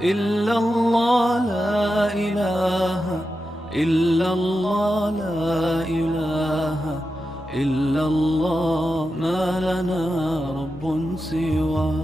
إلا الله لا إله إلا الله لا إله إلا الله ما لنا رب سواه.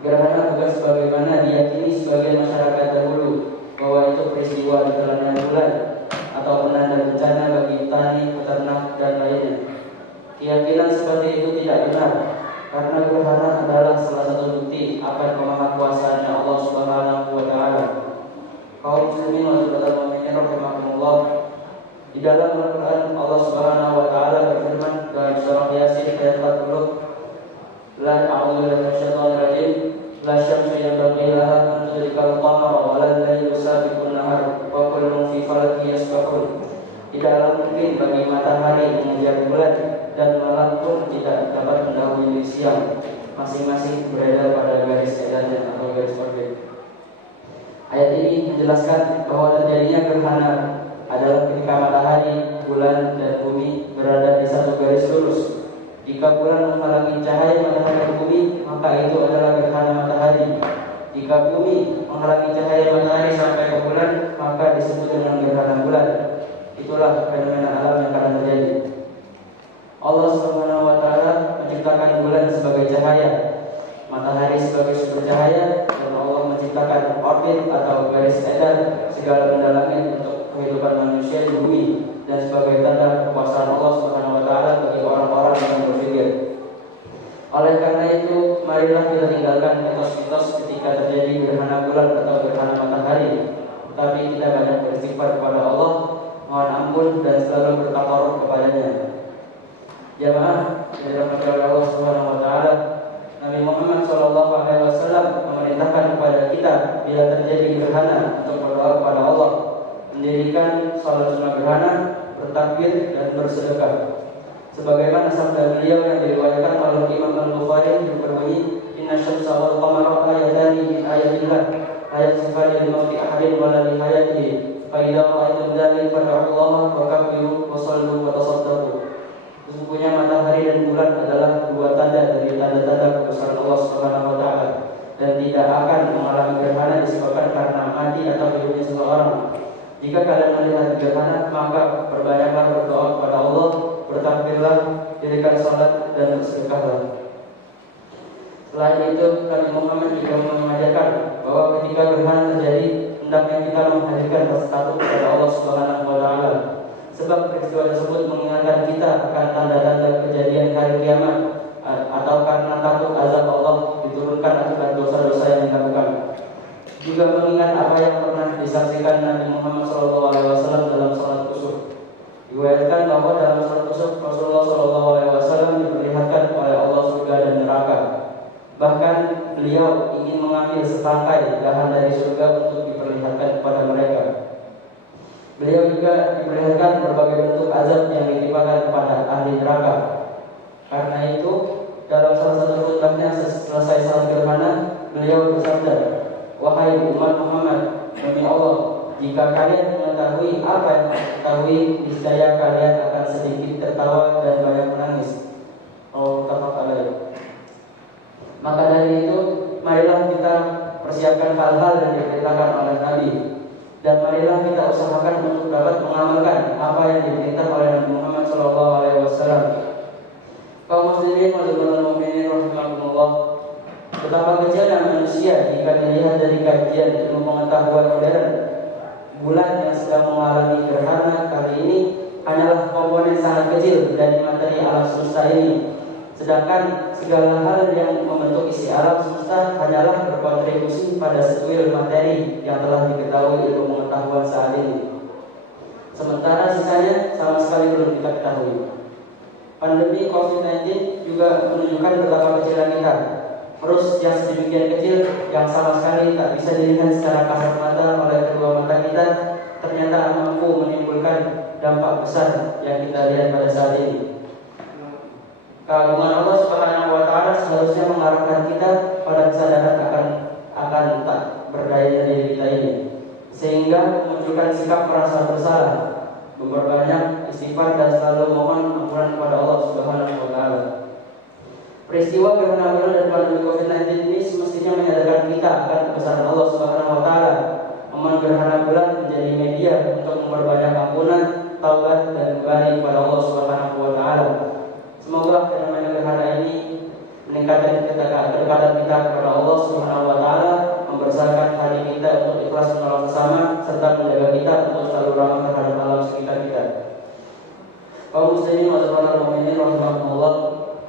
Gerhana bukan sebagaimana diyakini sebagian masyarakat dahulu bahwa itu peristiwa ditelannya bulan atau penanda bencana bagi tani, peternak, dan lainnya. Keyakinan seperti itu tidak benar, karena gerhana adalah salah satu bukti akan kemahakuasaannya Allah Subhanahu wa Ta'ala. Kaum muslimin wal mukminin rahimakumullah, di dalam Al-Quran Allah Subhanahu wa Ta'ala berfirman dalam surah Yasin ayat 40, La a'udzu billahi minasyaitonir rajim. La syamsu yanbaghi laha an tudrikal qamara wa la laylu sabiqun nahar wa kullun fi falakin yasbahun. Tidaklah mungkin bagi matahari mengejar bulan, dan malam pun tidak dapat mendahului siang, masing-masing berada pada garis edarnya atau garis orbit. Ayat ini menjelaskan bahwa terjadinya gerhana adalah ketika matahari, bulan, dan bumi berada di satu garis lurus. Jika bulan menghalangi cahaya matahari ke bumi, maka itu adalah gerhana matahari. Jika bumi menghalangi cahaya matahari sampai ke bulan, maka disebut dengan gerhana bulan. Itulah fenomena alam yang akan terjadi. Allah Subhanahu wa Ta'ala menciptakan bulan sebagai cahaya, matahari sebagai sumber cahaya, dan Allah menciptakan orbit atau garis edar segala benda langit untuk kehidupan manusia di bumi, dan sebagai tanda kekuasaan Allah Subhanahu wa Ta'ala bagi orang-orang yang berpikir. Oleh karena itu, marilah kita tinggalkan mitos-mitos ketika terjadi gerhana bulan atau gerhana matahari, tetapi kita banyak beristighfar kepada Allah, mohon ampun, dan selalu bertakarub kepadanya. Jamaah yang dirahmati oleh Allah Subhanahu wa Ta'ala, Nabi Muhammad SAW memerintahkan kepada kita bila terjadi gerhana untuk berdoa kepada Allah, mendirikan salat sunnah gerhana, bertakbir, dan bersedekah. Sebagaimana sabda beliau yang diriwayatkan oleh Imam Al-Bukhari yang berbunyi, Inna syamsa wal qamara ayatani min ayatillah, ayat sifat lil mauti ahadin wa la li hayatihi, fa idza ra'aytum dzalika fad'ullaha wa kabbiru wa sallu wa tasaddaqu. Sesungguhnya matahari dan bulan adalah dua tanda dari tanda-tanda kebesaran Allah Subhanahu wa Ta'ala, dan tidak akan mengalami gerhana disebabkan karena mati atau hidupnya seseorang. Jika kalian melihat gerhana, maka berbanyaklah berdoa kepada Allah, bertakbirlah, dirikan salat, dan bersedekahlah. Selain itu, Nabi Muhammad juga mengajarkan bahwa ketika gerhana terjadi, hendaknya kita menghadirkan rasa takut kepada Allah Subhanahu wa Ta'ala. Sebab peristiwa tersebut mengingatkan kita akan tanda-tanda kejadian hari kiamat, atau karena takut azab Allah diturunkan akibat dosa-dosa yang dilakukan. Juga mengingat apa yang pernah disaksikan Nabi Muhammad SAW dalam salat kusuf. Diriwayatkan bahwa dalam salat kusuf Rasulullah SAW diperlihatkan oleh Allah surga dan neraka. Bahkan beliau ingin mengambil setangkai dahan dari surga untuk diperlihatkan kepada mereka. Beliau juga diperlihatkan berbagai bentuk azab yang ditimpakan kepada ahli neraka. Karena itu, dalam salah satu khutbahnya selesai salat gerhana, beliau bersabda, Wahai umat Muhammad, demi Allah, jika kalian mengetahui apa yang aku ketahui, niscaya kalian akan sedikit tertawa dan banyak menangis. Maka dari itu, marilah kita persiapkan hal-hal yang diperintahkan oleh Nabi, dan marilah kita usahakan untuk dapat mengamalkan apa yang diperintah oleh Nabi Muhammad SAW. Kaum muslimin wal mukminin rahimakumullah, betapa kecilnya manusia jika dilihat dari kajian ilmu pengetahuan modern. Bulan yang sedang mengalami gerhana kali ini hanyalah komponen sangat kecil dari materi alam semesta ini. Sedangkan segala hal yang membentuk isi alam semesta hanyalah berkontribusi pada secuil materi yang telah diketahui ilmu pengetahuan saat ini. sama sekali belum kita ketahui. Pandemi COVID-19 juga menunjukkan betapa kecilnya kita. Terus yang sedemikian kecil yang sama sekali tak bisa dilihat secara kasat mata oleh kedua mata kita, ternyata mampu menimbulkan dampak besar yang kita lihat pada saat ini. Keagungan Allah Subhanahu wa taala seharusnya mengarahkan kita pada kesadaran akan tak berdayanya diri kita ini, sehingga memunculkan sikap merasa bersalah, memperbanyak istighfar dan selalu mohon ampunan kepada Allah Subhanahu wa taala. Peristiwa gerhana bulan dan pandemi COVID-19 ini semestinya menyadarkan kita akan kebesaran Allah Subhanahu wa taala. Momen gerhana bulan menjadi media untuk memperbanyak ampunan, taubat dan kembali kepada Allah Subhanahu wa taala. Semoga fenomena gerhana ini meningkatkan kedekatan kita kepada Allah Subhanahu wa taala, membesarkan hati kita untuk ikhlas menolong sesama serta menjaga kita untuk selalu ramah terhadap alam sekitar kita. Kaum muslimin wa mukminin rahimakumullah,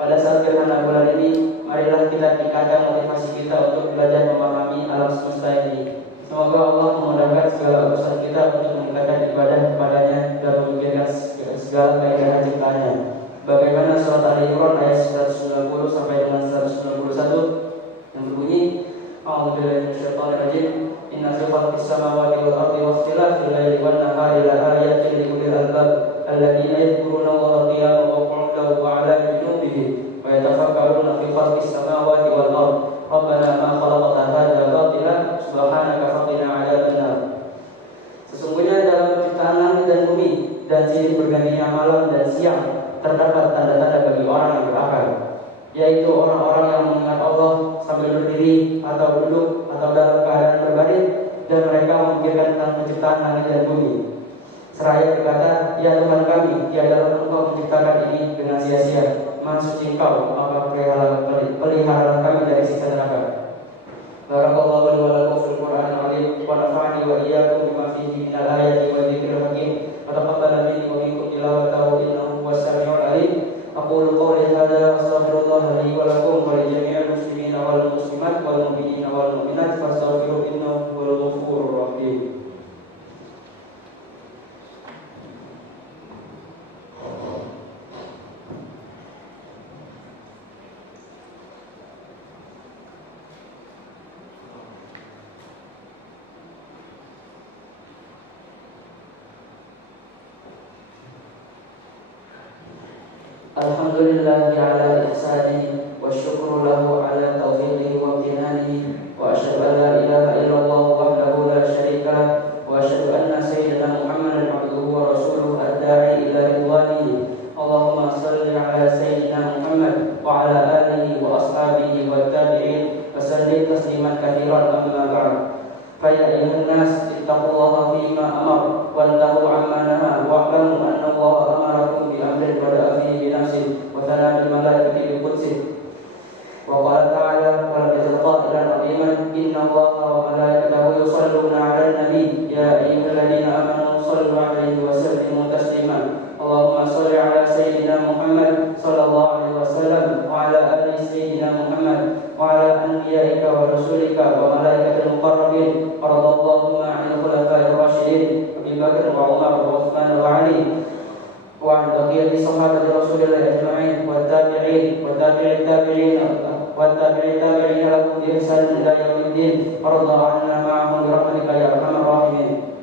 pada saat gerhana bulan ini, marilah kita tingkatkan motivasi kita untuk belajar memahami alam semesta ini. Semoga Allah memudahkan segala urusan kita untuk meningkatkan ibadah kepadanya dan memikirkan segala keindahan ciptaannya. Bagaimana surat Al-Imran ayat 190 sampai dengan 191 yang berbunyi, A'udzubillahi minasyaitonirrajim. Inna fi khalqis samawati wal ardi wakhtilafil laili wan nahari laayatin liulil albab alladziina yadhkuruna Allaha qiyaman wa qu'udan wa 'ala junubihim wa yatafakkaruna fi khalqis samawati wal ardi rabbana ma khalaqta hadza batila subhanaka faqina 'adzabannar. Sesungguhnya dalam penciptaan langit dan bumi dan silih bergantinya malam dan siang terdapat tanda-tanda bagi orang yang berakal, yaitu orang-orang yang mengingat Allah sambil berdiri atau duduk atau dalam keadaan berbaring, dan mereka memikirkan tentang penciptaan langit dan bumi. Seraya berkata, ya Tuhan kami, tiadalah Engkau menciptakan ini dengan sia-sia. Maha suci Engkau, maka pelihara kami dari siksa neraka. Barakallahu li wa lakum fil Qur'anil 'azim wa nafa'ani wa iyyakum bima fihi minal ayati wa dzikril hakim. Wa taqabbal minni wa minkum tilawatahu innahu huwas samiul 'alim. Aqulu qawli hadza astaghfirullah li wa lakum wa li jami'il muslimina wal muslimat wal mu'minina wal mu'minat fastaghfiruhu innahu huwal ghafurur rahim. Alhamdulillahi ala ihsanihi wa syukru lahu ala taufiqihi wa imtinanihi wa asyhadu an la ilaha illallah wahdahu la syarika lah wa asyhadu anna sayyidina Muhammadan abduhu wa rasuluhu ad-da'i ila ridwanihi. Allahumma shalli ala sayyidina Muhammad wa ala alihi wa ashabihi wa tabi'in wa sallim tasliman katsiran amma ba'd. Fa ya ayyuhan nas ittaqullaha fima amara wa antahu amma nahaa wa'lamu anna Allaha amarakum bi amrin bada'a fihi bi nafsihi wa thana bil malaikati bi qudsih wa qala ta'ala wa lam yazal qailan 'aziman inna Allaha wa malaikatahu yusholluna 'alan nabi ya ayyuhalladzina amanu shallu 'alaihi wa sallimu taslima. Allahumma shalli 'ala sayyidina Muhammad sallallahu alaihi wasallam wa 'ala ali sayyidina Muhammad wa 'ala anbiya'ika wa rasulika wa malaikatil muqarrabin radhiyallahu 'anil khulafa'ir rasyidin Abu Bakar wa Umar wa Utsman wa Ali wa 'an baqiyati sahabati Rasulillah ajma'in wa tabi'in wa tabi'it tabi'in wa tabi'it tabi'in lahum bi ihsan ila yaumiddin radha 'anna ma'ahum bi rahmatika ya arhamar rahimin.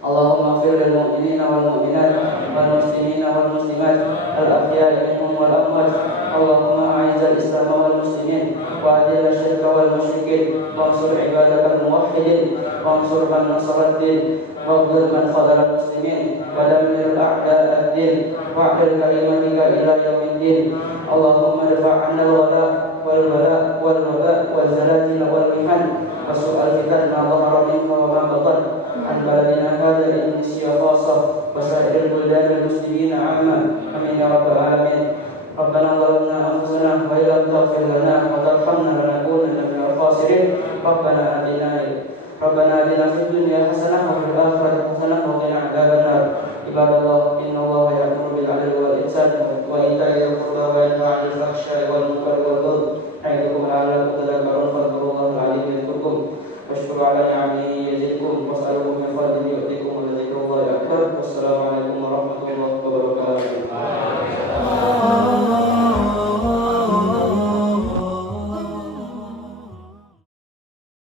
Allahumma ighfir lil mu'minina wal mu'minat wal muslimina wal muslimat al ahya'i minhum wal amwat. Allahumma a'izzal islam wal muslimin wa adil asyirka wal musyrikin wa ansur ibadakal muwahhidin wa ansur man nasarat din wa qul man khadara muslimin wa dammir a'da'ad din wa a'dil kalimatika ila yaumiddin. Allahumma dafa' 'anna al-wala wal bala wal waba wal zalazil wal mihan wa su'al fitan ma dhahara minha wa ma batan an baladina hadha Indonesia khassah wa sa'iril buldan al-muslimin 'amma. Amin ya rabbal alamin. Rabbana zalamna anfusana wa illam taghfir lana wa tarhamna lanakunanna minal khasirin. Rabbana atina fid dunya